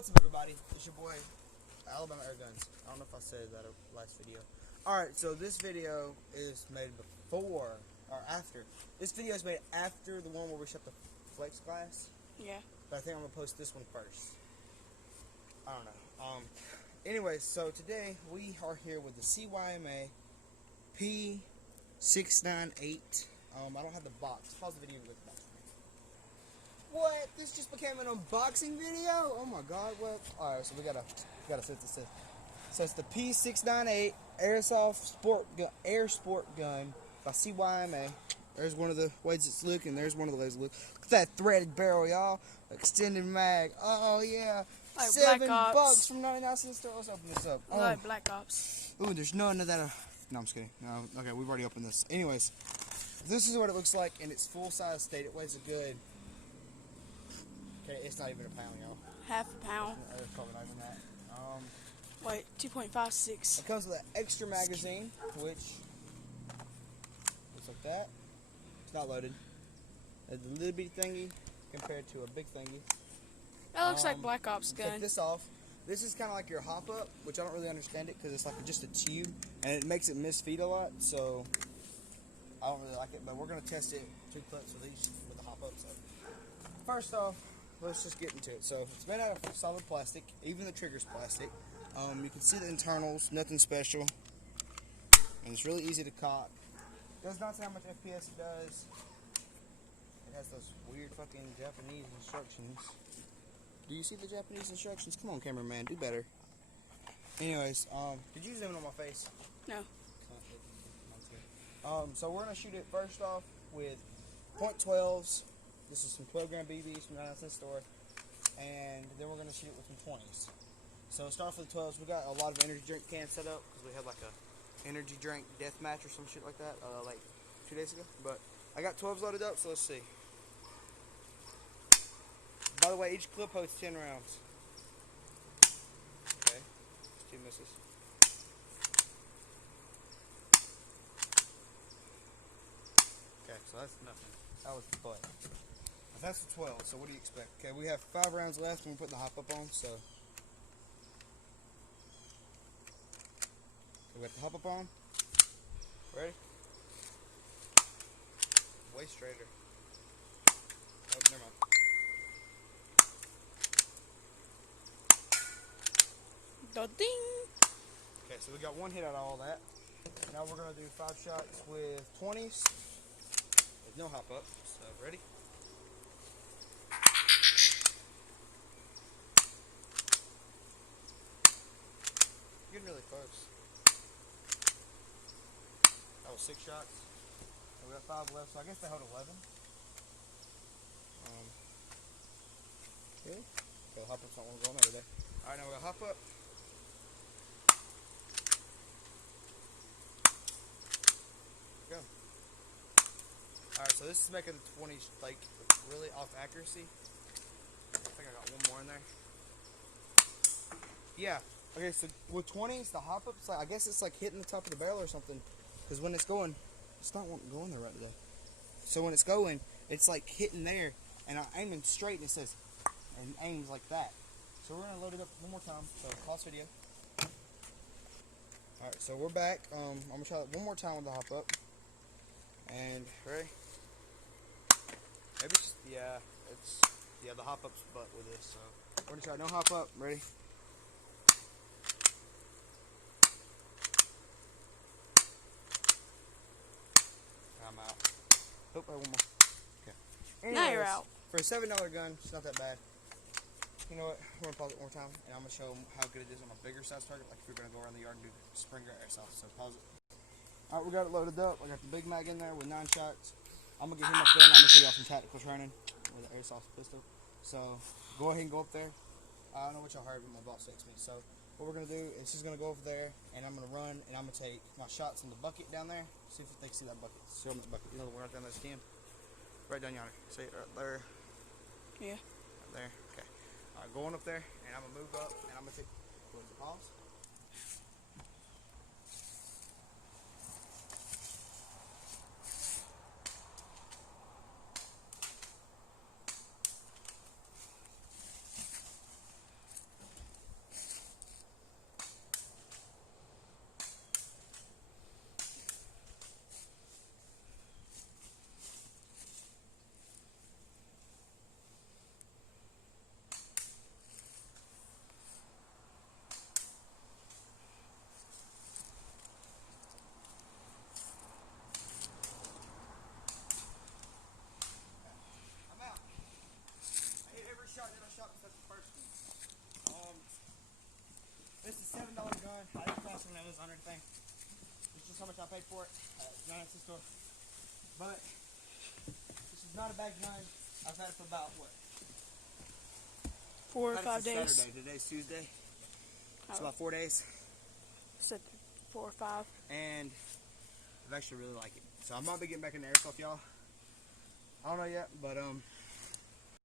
What's up, everybody? It's your boy, Alabama Air Guns. I don't know if I said that last video. Alright, so this video is made before, or after. This video is made after the one where we shot the flex glass. Yeah. But I think I'm going to post this one first. I don't know. Anyways, so today we are here with the Cyma p.698. I don't have the box. Pause the video and look at the box. What? This just became an unboxing video? Oh my god. Well, alright, so we gotta set this in. So it's the p.698 airsoft air sport gun by Cyma. There's one of the ways it's looking. There's one of the ways it looks. Look at that threaded barrel, y'all. Extended mag. Oh yeah. Like $7 from 99-cent store. Let's open this up. Like Black Ops. Ooh, there's none of that. No, I'm just kidding. No, okay, we've already opened this. Anyways, this is what it looks like in its full size state. It weighs a good. Okay, it's not even a pound, y'all. Half a pound. It's probably not even that. Wait, 2.56. It comes with an extra magazine, which looks like that. It's not loaded. It's a little bitty thingy compared to a big thingy. That looks like Black Ops gun. Take this off. This is kind of like your hop up, which I don't really understand it because it's like just a tube and it makes it misfeed a lot. So I don't really like it, but we're gonna test it 2 clips of these with the hop up. So first off, let's just get into it. So it's made out of solid plastic. Even the trigger's plastic. You can see the internals, nothing special, and it's really easy to cock. Does not say how much FPS it does. It has those weird fucking Japanese instructions. Do you see the Japanese instructions? Come on, cameraman, do better. Anyways, did you zoom in on my face? No. So we're gonna shoot it first off with .12s. This is some 12-gram BBs from the 99-cent store, and then we're gonna shoot it with some 20s. So start off with the 12s. We got a lot of energy drink cans set up because we had like a energy drink death match or some shit like that, like 2 days ago. But I got 12s loaded up, so let's see. By the way, each clip holds 10 rounds. Okay, 2 misses. Okay, so that's nothing. That was the butt. That's the 12, so what do you expect? Okay, we have 5 rounds left and we're putting the hop up on, so. We got the hop up on. Ready? Way straighter. Oh, never mind. Ding. Okay, so we got 1 hit out of all that. Now we're gonna do 5 shots with 20s with no hop up. So ready? Getting really close. That was 6 shots. And we got 5 left, so I guess they hold 11. Okay. So hop up's not one going over there. Alright, now we got hop up. Go. Alright, so this is making the 20s like really off accuracy. I think I got 1 more in there. Yeah. Okay, so with 20s, the hop up's like, I guess it's like hitting the top of the barrel or something. Because when it's going, it's not going there right today. So when it's going, it's like hitting there, and I'm aiming straight, and it says, and aims like that. So we're gonna load it up 1 more time. So pause video. All right, so we're back. I'm gonna try that 1 more time with the hop up. And ready? Maybe it's the hop up's butt with this. So we're gonna try no hop up. Ready? I'm out. Oh, 1 more. Okay. Anyways, Now you're out. For a $7 gun, it's not that bad. You know what? We're gonna pause it 1 more time, and I'm gonna show them how good it is on a bigger size target. Like if you're gonna go around the yard and do Springer airsoft. So pause it. All right, we got it loaded up. I got the big mag in there with 9 shots. I'm gonna get him up there, and I'm gonna show y'all some tactical training with the airsoft pistol. So go ahead and go up there. I don't know what y'all heard, but my boss texted me. So what we're gonna do is he's gonna go over there, and I'm gonna run, and I'm gonna take my shots in the bucket down there. See if they see that bucket. Show them the bucket. You know the one right down that skin? Right down yonder. See it right there? Yeah. Right there. Okay. All right, going up there, and I'm gonna move up, and I'm gonna take. Close the pause. that I shot because that's the first one. This is $7 gun. I didn't pass on Amazon or anything. It's just how much I paid for it at the United States store. But this is not a bad gun. I've had it for about what? 4 or 5 days. Saturday. Today's Tuesday. It's about 4 days. Said 4 or 5. And I've actually really like it. So I might be getting back into airsoft, y'all. I don't know yet, but